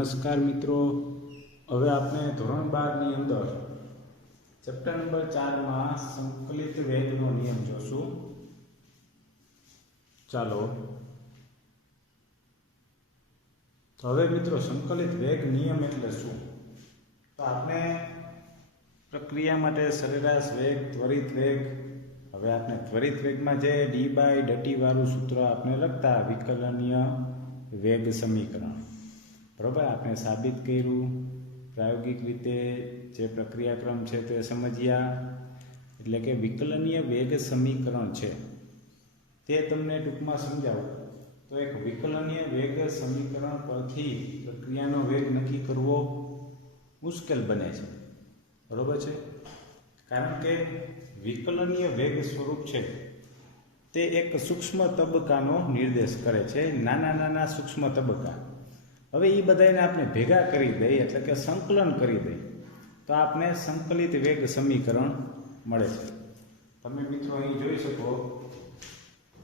નમસ્કાર મિત્રો, હવે આપણે ધોરણ 12 ની અંદર ચેપ્ટર નંબર 4 માં સંકલિત વેગનો નિયમ જોશું. ચાલો તો હવે મિત્રો સંકલિત વેગ નિયમ એટલે શું? તો આપણે પ્રક્રિયા માટે સરેરાશ વેગ, ત્વરિત વેગ, હવે આપણે ત્વરિત વેગમાં જે d/dt વાળું સૂત્ર આપણે લખતા વિકલનીય વેગ સમીકરણ, બરાબર, આપણે સાબિત કર્યું, પ્રાયોગિક રીતે જે પ્રક્રિયાક્રમ છે તે સમજ્યા. એટલે કે વિકલનીય વેગ સમીકરણ છે તે તમને ટૂંકમાં સમજાવું તો એક વિકલનીય વેગ સમીકરણ પરથી પ્રક્રિયાનો વેગ નક્કી કરવો મુશ્કેલ બને છે, બરાબર છે. કારણ કે વિકલનીય વેગ સ્વરૂપ છે તે એક સૂક્ષ્મ તબક્કાનો નિર્દેશ કરે છે, નાના નાના સૂક્ષ્મ તબક્કા. હવે એ બધાને આપણે ભેગા કરી દઈએ એટલે કે સંકલન કરી દઈએ તો આપણે સંકલિત વેગ સમીકરણ મળે છે. તમે મિત્રો અહીં જોઈ શકો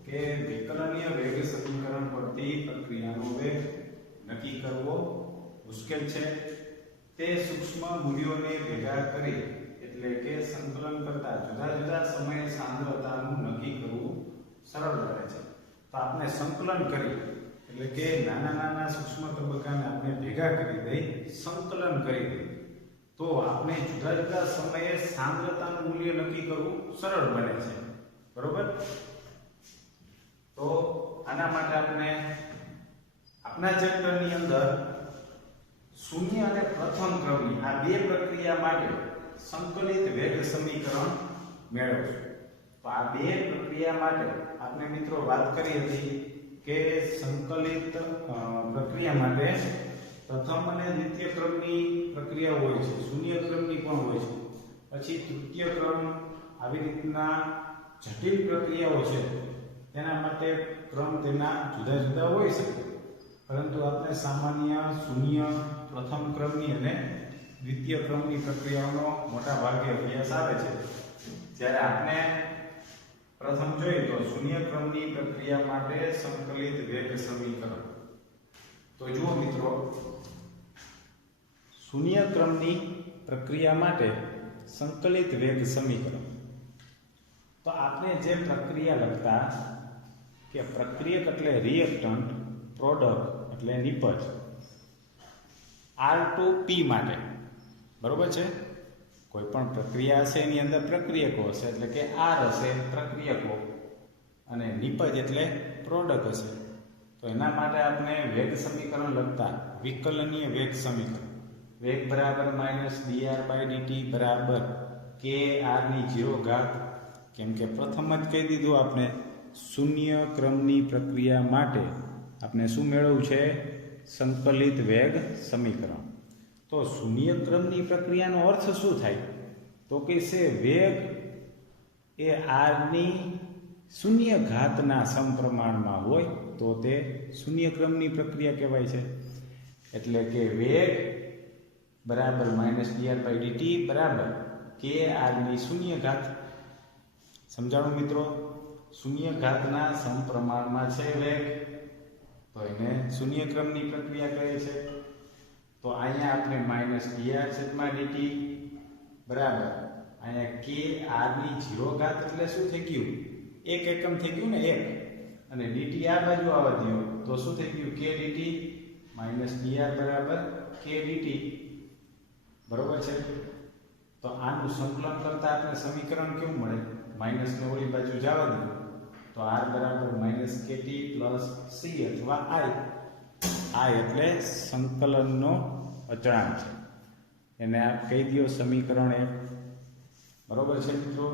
કે વિકલનીય વેગ સમીકરણ પરથી પ્રક્રિયાનો વેગ નક્કી કરવો મુશ્કેલ છે. તે સૂક્ષ્મ મૂલ્યોને ભેગા કરી એટલે કે સંકલન કરતા જુદા જુદા સમયે સાંદ્રતાનું નક્કી કરવું સરળ બને છે. તો આપણે સંકલન કરી એટલે કે નાના નાના સૂક્ષ્મ તબક્કાને આપણે ભેગા કરી દઈ, સંકલન કરી દઈ તો આપણે જુદા જુદા સમયે સાંદ્રતાનું મૂલ્ય નક્કી કરવું સરળ બને છે, બરોબર. તો આના માટે આપણે આપણા ચેપ્ટરની અંદર શૂન્ય અને પ્રથમ ક્રમની આ બે પ્રક્રિયા માટે સંકલિત વેગ સમીકરણ મેળવશું. તો આ બે પ્રક્રિયા માટે આપણે મિત્રો વાત કરી હતી કે સંકલિત પ્રક્રિયા માટે પ્રથમ અને દ્વિતીય ક્રમની પ્રક્રિયા હોય છે, શૂન્ય ક્રમની પણ હોય છે, પછી તૃતીય ક્રમ, આવી રીતના જટિલ પ્રક્રિયાઓ છે તેના માટે ક્રમ તેના જુદા જુદા હોઈ શકે. પરંતુ આપણે સામાન્ય શૂન્ય, પ્રથમ ક્રમની અને દ્વિતીય ક્રમની પ્રક્રિયાઓનો મોટા ભાગે અભ્યાસ આવે છે. જ્યારે આપણે પ્રથમ જોઈએ તો શૂન્ય ક્રમની પ્રક્રિયા માટે સંકલિત વેગ સમીકરણ. તો જુઓ મિત્રો, શૂન્ય ક્રમની પ્રક્રિયા માટે સંકલિત વેગ સમીકરણ. તો આપણે જે પ્રક્રિયા લખતા કે પ્રક્રિયક એટલે રિએક્ટન્ટ, પ્રોડક્ટ એટલે નિપજ, R2P માટે, બરોબર છે. કોઈ પણ પ્રક્રિયા હશે એની અંદર પ્રક્રિયકો હશે એટલે કે R હશે પ્રક્રિયકો અને નિપજ એટલે પ્રોડક્ટ હશે. તો એના માટે આપણે વેગ સમીકરણ લખતા વિકલનીય વેગ સમીકરણ, વેગ બરાબર -dr/dt બરાબર kr⁴, કેમ કે પ્રથમ જ કહી દીધું આપણે શૂન્ય ક્રમની પ્રક્રિયા માટે આપણે શું મેળવવું છે? સંકલિત વેગ સમીકરણ. તો શૂન્ય ક્રમની પ્રક્રિયાનો અર્થ શું થાય? તો કે છે વેગ એ r⁴ સમપ્રમાણમાં હોય તો તે શૂન્ય ક્રમની પ્રક્રિયા કહેવાય છે. એટલે કે વેગ બરાબર -dr/dt બરાબર kr⁴. સમજાણું મિત્રો? શૂન્ય ઘાતના સમપ્રમાણમાં છે વેગ, તો એને શૂન્ય ક્રમની પ્રક્રિયા કહે છે. તો અહીંયા આપણે -dr/dt બરાબર અહીંયા kr⁴ એટલે શું થઈ ગયું? એક એકમ થઈ ગયું ને, એક, અને dt આ બાજુ આવવા દો તો શું થઈ ગયું? kdt -dr બરાબર kdt, બરોબર છે. તો આનું સંકલન કરતા આપણે સમીકરણ કેવું મળે? માઈનસ ને ઓલી બાજુ જવા દો તો r બરાબર -kt + c અથવા i એટલે સંકલનનો અચળાંક છે, એને આ કહી દો સમીકરણ 1, બરોબર છે મિત્રો.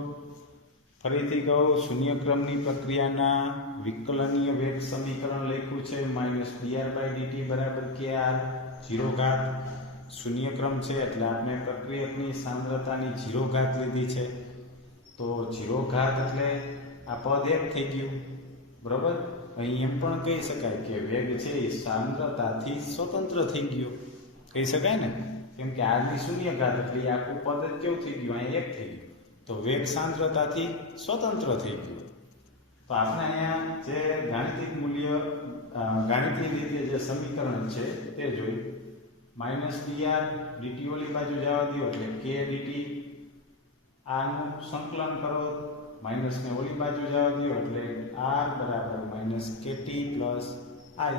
ફરીથી કહું, શૂન્ય ક્રમની પ્રક્રિયાના વિકલનીય વેગ સમીકરણ લખ્યું છે -dr/dt બરાબર kr⁴. શૂન્ય ક્રમ છે એટલે આપણે પ્રક્રિયકની સાંદ્રતાની 0 લીધી છે. તો 0 એટલે આ પદ 1 થઈ ગયું, બરોબર. અહીં એમ પણ કહી શકાય કે વેગ છે એ સાંદ્રતાથી સ્વતંત્ર થઈ ગયો, કહી શકાય ને, કેમ કે r⁴ એટલે આખું પદ જ કેવું થઈ ગયું? અહીં 1 થઈ ગયું. તો વેગ સાંદ્રતાથી સ્વતંત્ર થઈ ગયું. તો આપણે અહીંયા જે ગાણિતિક રીતે જે સમીકરણ છે તે જોયું. માઇનસ dr dt ઓલી બાજુ જવા દો એટલે k dt આનું સંકલન કરો માઇનસ ને ઓલી બાજુ જવા દો એટલે r બરાબર માઇનસ kt પ્લસ i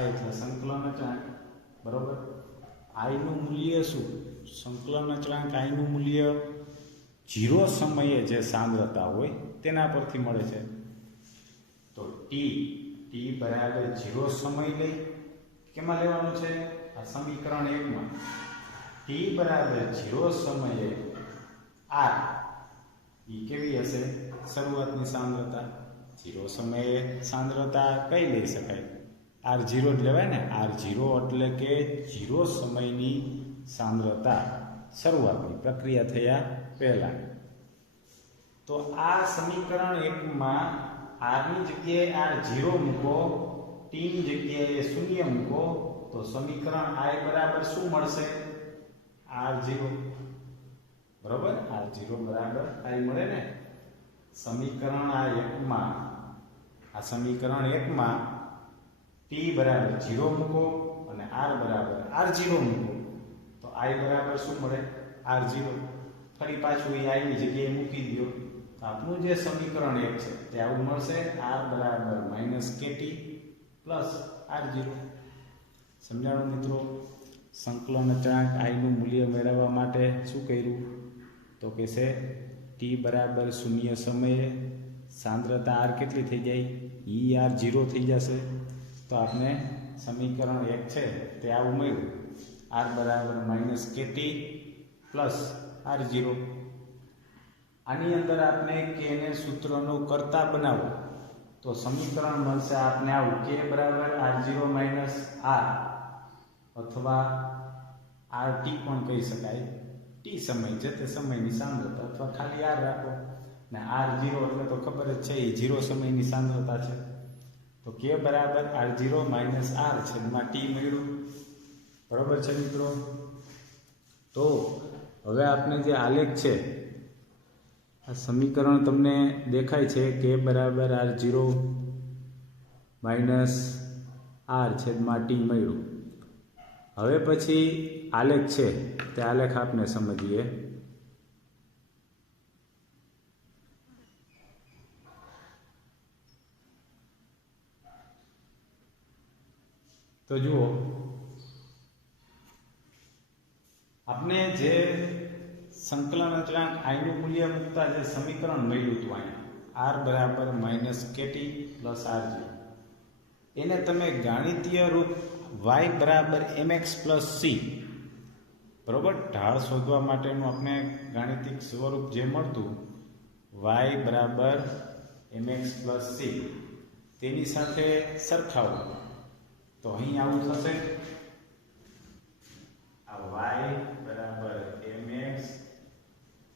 એટલે સંકલન અચળાંક બરોબર i નું મૂલ્ય શું સંકલન અચળાંક i નું મૂલ્ય 0 સમયે જે સાંદ્રતા હોય તેના પરથી મળે છે તો t બરાબર 0 સમય લઈ કેમાં લેવાનું છે આ સમીકરણ 1 માં t બરાબર 0 સમયે r ઈ કેવી હશે શરૂઆતની સાંદ્રતા 0 સમયે સાંદ્રતા કઈ લઈ શકાય r0 જ લેવાય ને r0 એટલે કે 0 સમયની સાંદ્રતા શરૂઆતની પ્રક્રિયા થયા પહેલા તો આ સમીકરણ 1 માં r ની જગ્યાએ r0 મૂકો t ની જગ્યાએ 0 મૂકો તો સમીકરણ i બરાબર શું મળશે r0 બરોબર r0 બરાબર i મળે ને સમીકરણ આ સમીકરણ 1 માં t બરાબર 0 મૂકો અને r બરાબર r0 મૂકો તો i બરાબર શું મળે r0 ફરી પાછું એ i ની જગ્યાએ મૂકી દો તો આપણું જે સમીકરણ 1 છે તે આવું મળશે r બરાબર -kt પ્લસ r0 સમજાણું મિત્રો સંકલન અચળાંક i નું મૂલ્ય મેળવવા માટે શું કર્યું તો કે છે t બરાબર 0 સમયે સાંદ્રતા r કેટલી થઈ જાય r0 થઈ જશે તો આપણે સમીકરણ 1 છે તે આવું મળ્યું r બરાબર -kt પ્લસ r0 આની અંદર આપણે k ને સૂત્રનો કર્તા બનાવો તો સમીકરણ મળશે આપણે આવું k બરાબર r0 r અથવા rt પણ કહી શકાય t સમય છે તે સમયની સાંદ્રતા અથવા ખાલી r રાખો ને r0 એટલે તો ખબર જ છે એ 0 સમયની સાંદ્રતા છે તો k બરાબર r0 r છેદમાં t મળ્યું બરોબર છે મિત્રો તો હવે આપણે જે આલેખ છે આ સમીકરણ તમને દેખાય છે k બરાબર r0 r છેદમાં t મળ્યું હવે પછી આલેખ છે તે આલેખ આપણે સમજીએ તો જુઓ આપણે જે સંકલન અચળાંક i નું મૂલ્ય મૂકતા જે સમીકરણ મળ્યું હતું અહીંયા r બરાબર -kt પ્લસ r0 એને તમે ગાણિતીય રૂપ y બરાબર mx પ્લસ c બરોબર ઢાળ શોધવા માટેનું આપણે ગાણિતિક સ્વરૂપ જે મળતું y બરાબર mx પ્લસ c તેની સાથે સરખાવો તો અહીં આવું થશે આ y બરાબર mx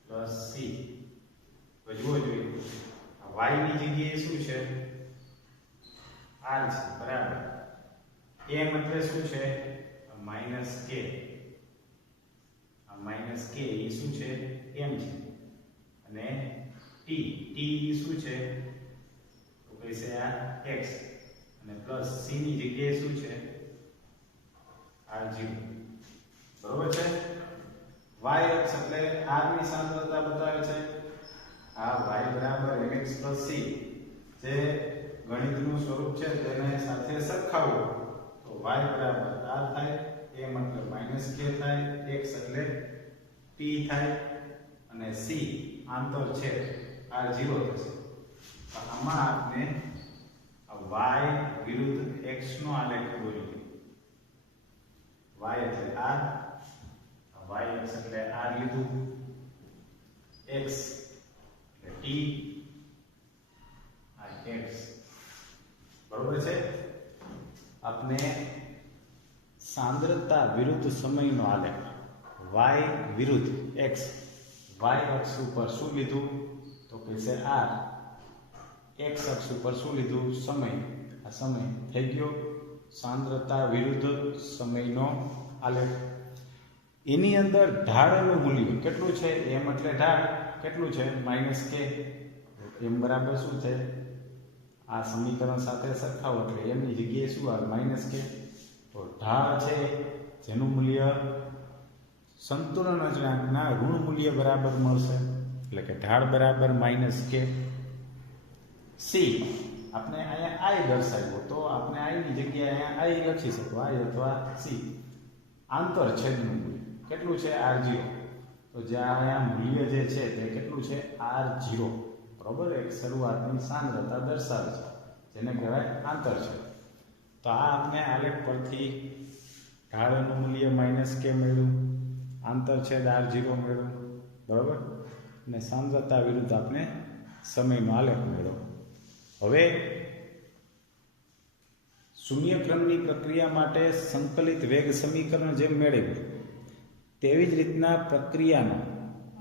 પ્લસ c તો જુઓ જોઈએ આ y ની જગ્યાએ શું છે r છે બરાબર m એટલે શું છે માઈનસ k આ માઈનસ k એ શું છે m છે અને t શું છે તો કઈ છે આ x અને પ્લસ c ની જગ્યાએ શું છે r0 બરોબર છે y અક્ષ એટલે r ની સાંદ્રતા બતાવે છે આ y બરાબર mx c જે ગણિતનું સ્વરૂપ છે તેને સાથે સરખાવો તો y બરાબર r થાય m એટલે -k થાય x એટલે t થાય અને c આંતર છે r0 થશે તો આમાં આપણે y વિરુદ્ધ x નો આલેખ દોર્યો y એટલે r y એટલે r લીધું x એટલે t આ x બરોબર છે આપણે સાંદ્રતા વિરુદ્ધ સમયનો આલેખ y વિરુદ્ધ x y અક્ષ ઉપર શું લીધું તો કે છે r x અક્ષ ઉપર શું લીધું સમય આ સમય થઈ ગયો સાંદ્રતા વિરુદ્ધ સમયનો આલેખ એની અંદર ઢાળનું મૂલ્ય કેટલું છે m એટલે ઢાળ કેટલું છે -k m બરાબર શું છે આ સમીકરણ સાથે સરખાવો એટલે m ની જગ્યાએ શું આવે -k તો ઢાળ છે જેનું મૂલ્ય સંતુલન અચળાંકના ઋણ મૂલ્ય બરાબર મળશે, એટલે કે ઢાળ બરાબર -k. સી આપણે અહીંયા આઈ દર્શાવ્યો તો આપણે આઈની જગ્યાએ અહીંયા આઈ લખી શકો, આઈ અથવા સી. આંતરછેદનું મૂલ્ય કેટલું છે? r0. તો જ્યાં અહીંયા મૂલ્ય જે છે તે કેટલું છે? r0. બરોબર, એક શરૂઆતની સાંદ્રતા દર્શાવે છે, જેને કહેવાય આંતરછેદ. તો આ આપણે આલેખ પરથી ઢાળનું મૂલ્ય -k મળ્યું, આંતરછેદ r0 મળ્યું, બરોબર, અને સાંદ્રતા વિરુદ્ધ આપણે સમયનો આલેખ મેળવ્યો. હવે શૂન્યક્રમની પ્રક્રિયા માટે સંકલિત વેગ સમીકરણ જેમ મેળવ્યું તેવી જ રીતના પ્રક્રિયાનો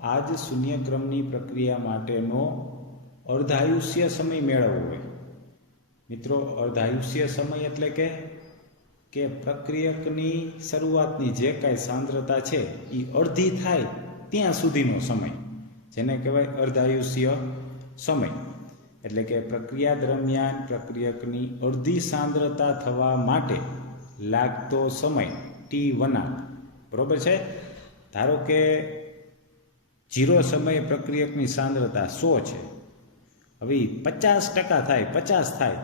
આ જ શૂન્યક્રમની પ્રક્રિયા માટેનો અર્ધાયુષ્ય સમય મેળવવો હોય. મિત્રો, અર્ધાયુષ્ય સમય એટલે કે પ્રક્રિયકની શરૂઆતની જે કાંઈ સાંદ્રતા છે એ અડધી થાય ત્યાં સુધીનો સમય, જેને કહેવાય અર્ધાયુષ્ય સમય. એટલે કે પ્રક્રિયા દરમિયાન પ્રક્રિયકની અડધી સાંદ્રતા થવા માટે લાગતો સમય t1, બરોબર છે. ધારો કે 0 સમયે પ્રક્રિયકની સાંદ્રતા 100 છે, હવે 50% થાય, 50 થાય,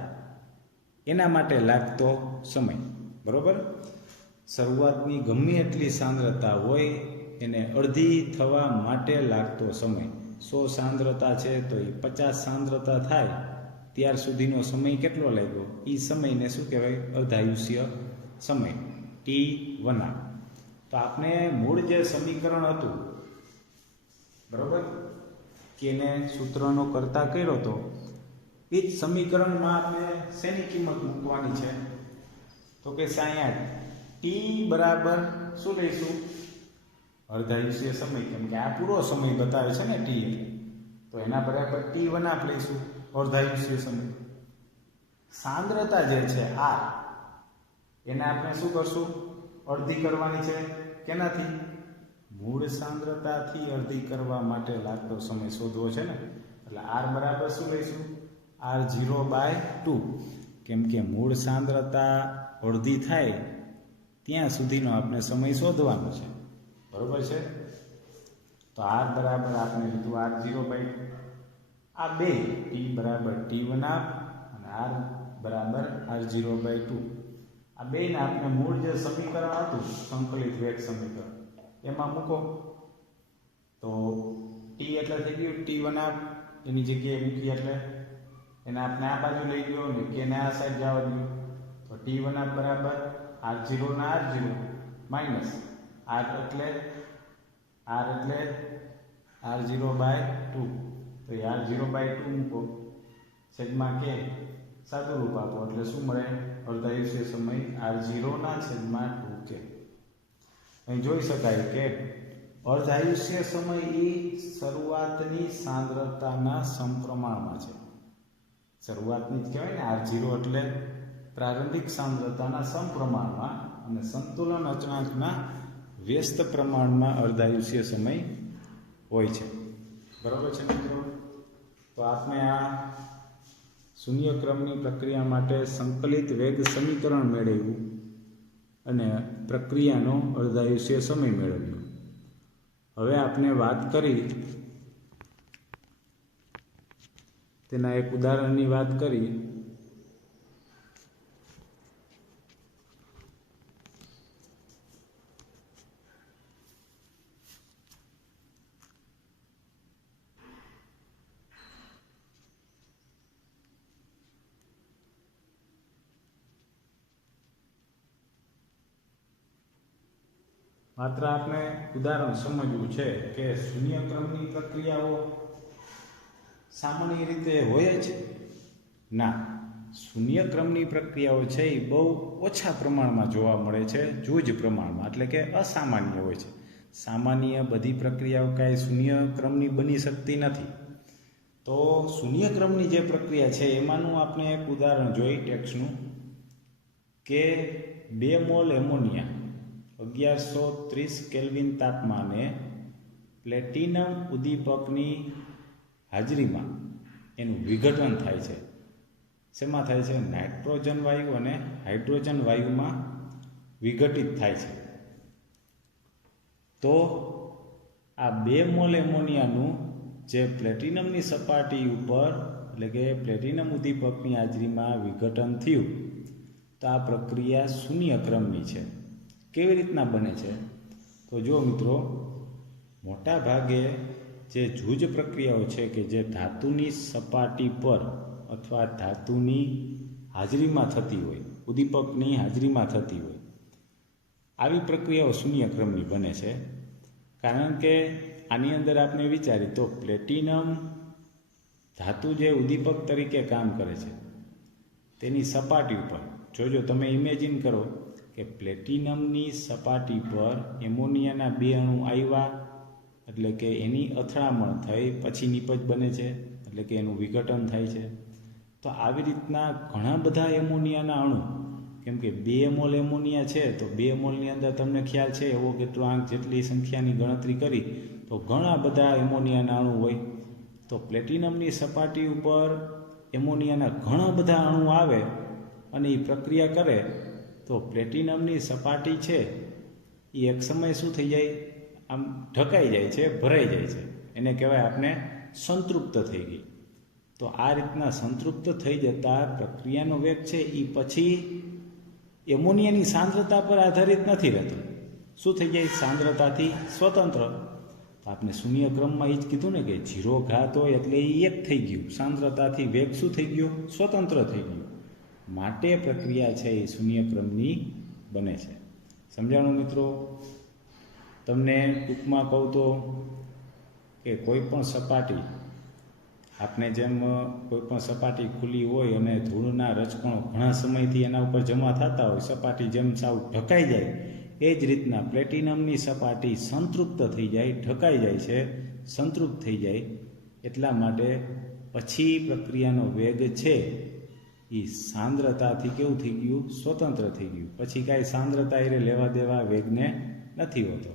એના માટે લાગતો સમય, બરોબર. શરૂઆતની ગમે એટલી સાંદ્રતા હોય એને અડધી થવા માટે લાગતો સમય 100 સાંદ્રતા છે તો એ 50 સાંદ્રતા થાય ત્યાર સુધીનો સમય કેટલો લાગ્યો? એ સમયને શું કહેવાય? અર્ધાયુષ્ય સમય t1. તો આપણે મૂળ જે સમીકરણ હતું, બરોબર, કે એને સૂત્રનો કરતા કર્યો હતો, એ જ સમીકરણમાં આપણે શેની કિંમત મૂકવાની છે? તો કે અહીંયા t બરાબર શું લઈશું? અર્ધાયુષ્ય સમય, કેમ કે આ પૂરો સમય બતાવે છે ને t, તો એના બરાબર t1 આપણે લઈશું, અર્ધાયુષ્ય સમય. સાંદ્રતા જે છે r, એને આપણે શું કરશું? અડધી કરવાની છે. કેનાથી? મૂળ સાંદ્રતાથી અડધી કરવા માટે લાગતો સમય શોધવો છે ને, એટલે r બરાબર શું લઈશું? r0/2, કેમ કે મૂળ સાંદ્રતા અડધી થાય ત્યાં સુધીનો આપણે સમય શોધવાનો છે, બરોબર છે. તો r બરાબર આપણે લીધું r0/2. આ બે t બરાબર t1 અને r બરાબર r0/2, આ બેને આપણે મૂળ જે સમીકરણ હતું સંકલિત વેગ સમીકરણ એમાં મૂકો તો t એટલે થઈ ગયું t1, એની જગ્યાએ મૂકી એટલે એને આપણે આ બાજુ લઈ ગયો ને કે ને આ સાઈડ જવા દો, તો t1 બરાબર r0 ના r0 માઇનસ r એટલે r0/2, તો r0/2 મૂકો છેદમાં કે સાદું રૂપ આપો એટલે શું મળે? અર્ધાયુષ્ય સમય r0 ના છેદમાં 2k. અહીં જોઈ શકાય કે અર્ધાયુષ્ય સમય એ શરૂઆતની સાંદ્રતાના સમપ્રમાણમાં છે. શરૂઆતની જ કહેવાય ને, r0 એટલે પ્રારંભિક સાંદ્રતાના સમપ્રમાણમાં, અને સંતુલન અચળાંકના વ્યસ્ત પ્રમાણમાં અર્ધાયુષ્ય સમય હોય છે, બરાબર છે મિત્રો. તો આપણે આ શૂન્યક્રમની પ્રક્રિયા માટે સંકલિત વેગ સમીકરણ મેળવ્યું અને પ્રક્રિયાનો અર્ધાયુષ્ય સમય મેળવ્યો. હવે આપણે વાત કરી તેના એક ઉદાહરણની વાત કરી. માત્ર આપણે ઉદાહરણ સમજવું છે કે શૂન્યક્રમની પ્રક્રિયાઓ સામાન્ય રીતે હોય જ ના. શૂન્યક્રમની પ્રક્રિયાઓ છે એ બહુ ઓછા પ્રમાણમાં જોવા મળે છે, જૂજ પ્રમાણમાં, એટલે કે અસામાન્ય હોય છે. સામાન્ય બધી પ્રક્રિયાઓ કાંઈ શૂન્યક્રમની બની શકતી નથી. તો શૂન્યક્રમની જે પ્રક્રિયા છે એમાંનું આપણે એક ઉદાહરણ જોઈ ટેક્સનું, કે 2 મોલ એમોનિયા 1130 કેલ્વિન તાપમાને પ્લેટિનમ ઉદ્દીપકની હાજરીમાં એનું વિઘટન થાય છે. શેમાં થાય છે? નાઇટ્રોજન વાયુ અને હાઇડ્રોજન વાયુમાં વિઘટિત થાય છે. તો આ 2 મોલ એમોનિયાનું જે પ્લેટિનમની સપાટી ઉપર એટલે કે પ્લેટિનમ ઉદ્દીપકની હાજરીમાં વિઘટન થયું તો આ પ્રક્રિયા શૂન્ય ક્રમની છે. કેવી રીતના બને છે? તો જો મિત્રો, મોટા ભાગે જે જૂજ પ્રક્રિયાઓ છે કે જે ધાતુની સપાટી પર અથવા ધાતુની હાજરીમાં થતી હોય, ઉદ્દીપકની હાજરીમાં થતી હોય, આવી પ્રક્રિયાઓ શૂન્ય ક્રમની બને છે. કારણ કે આની અંદર આપણે વિચારીએ તો પ્લેટિનમ ધાતુ જે ઉદ્દીપક તરીકે કામ કરે છે તેની સપાટી ઉપર જોજો, તમે ઇમેજિન કરો કે પ્લેટિનમની સપાટી પર એમોનિયાના 2 અણુ આવ્યા એટલે કે એની અથડામણ થઈ પછી નિપજ બને છે એટલે કે એનું વિઘટન થાય છે. તો આવી રીતના ઘણા બધા એમોનિયાના અણુ, કેમ કે 2 મોલ એમોનિયા છે તો 2 મોલની અંદર તમને ખ્યાલ છે એવો કેટલો આંક જેટલી સંખ્યાની ગણતરી કરી તો ઘણા બધા એમોનિયાના અણુ હોય. તો પ્લેટિનમની સપાટી ઉપર એમોનિયાના ઘણા બધા અણુ આવે અને એ પ્રક્રિયા કરે તો પ્લેટિનમની સપાટી છે એ એક સમય શું થઈ જાય, આમ ઢકાઈ જાય છે, ભરાઈ જાય છે. એને કહેવાય આપણે સંતૃપ્ત થઈ ગઈ. તો આ રીતના સંતૃપ્ત થઈ જતા પ્રક્રિયાનો વેગ છે એ પછી એમોનિયાની સાંદ્રતા પર આધારિત નથી રહેતો. શું થઈ જાય? સાંદ્રતાથી સ્વતંત્ર. તો આપણે શૂન્ય ક્રમમાં એ જ કીધું ને કે 0 ઘાત હોય એટલે એ 1 થઈ ગયું. સાંદ્રતાથી વેગ શું થઈ ગયો? સ્વતંત્ર થઈ ગયું. માટે પ્રક્રિયા છે એ શૂન્ય ક્રમની બને છે. સમજાણું મિત્રો? તમને ટૂંકમાં કહું તો કે કોઈ પણ સપાટી, આપણે જેમ કોઈ પણ સપાટી ખુલ્લી હોય અને ધૂળના રજકણો ઘણા સમયથી એના ઉપર જમા થતા હોય, સપાટી જેમ સાવ ઢકાઈ જાય, એ જ રીતના પ્લેટિનમની સપાટી સંતૃપ્ત થઈ જાય, ઢકાઈ જાય છે, સંતૃપ્ત થઈ જાય. એટલા માટે પછી પ્રક્રિયાનો વેગ છે એ સાંદ્રતાથી કેવું થઈ ગયું? સ્વતંત્ર થઈ ગયું. પછી કાંઈ સાંદ્રતા એ લેવા દેવા વેગને નથી હોતો.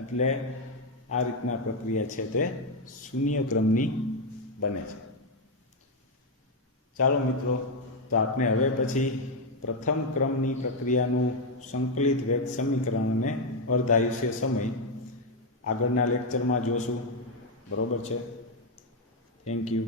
એટલે આ રીતના પ્રક્રિયા છે તે શૂન્ય ક્રમની બને છે. ચાલો મિત્રો, તો આપણે હવે પછી પ્રથમ ક્રમની પ્રક્રિયાનું સંકલિત વેગ સમીકરણ અને અર્ધાયુષ્ય સમય આગળના લેક્ચરમાં જોશું. બરોબર છે? Thank you.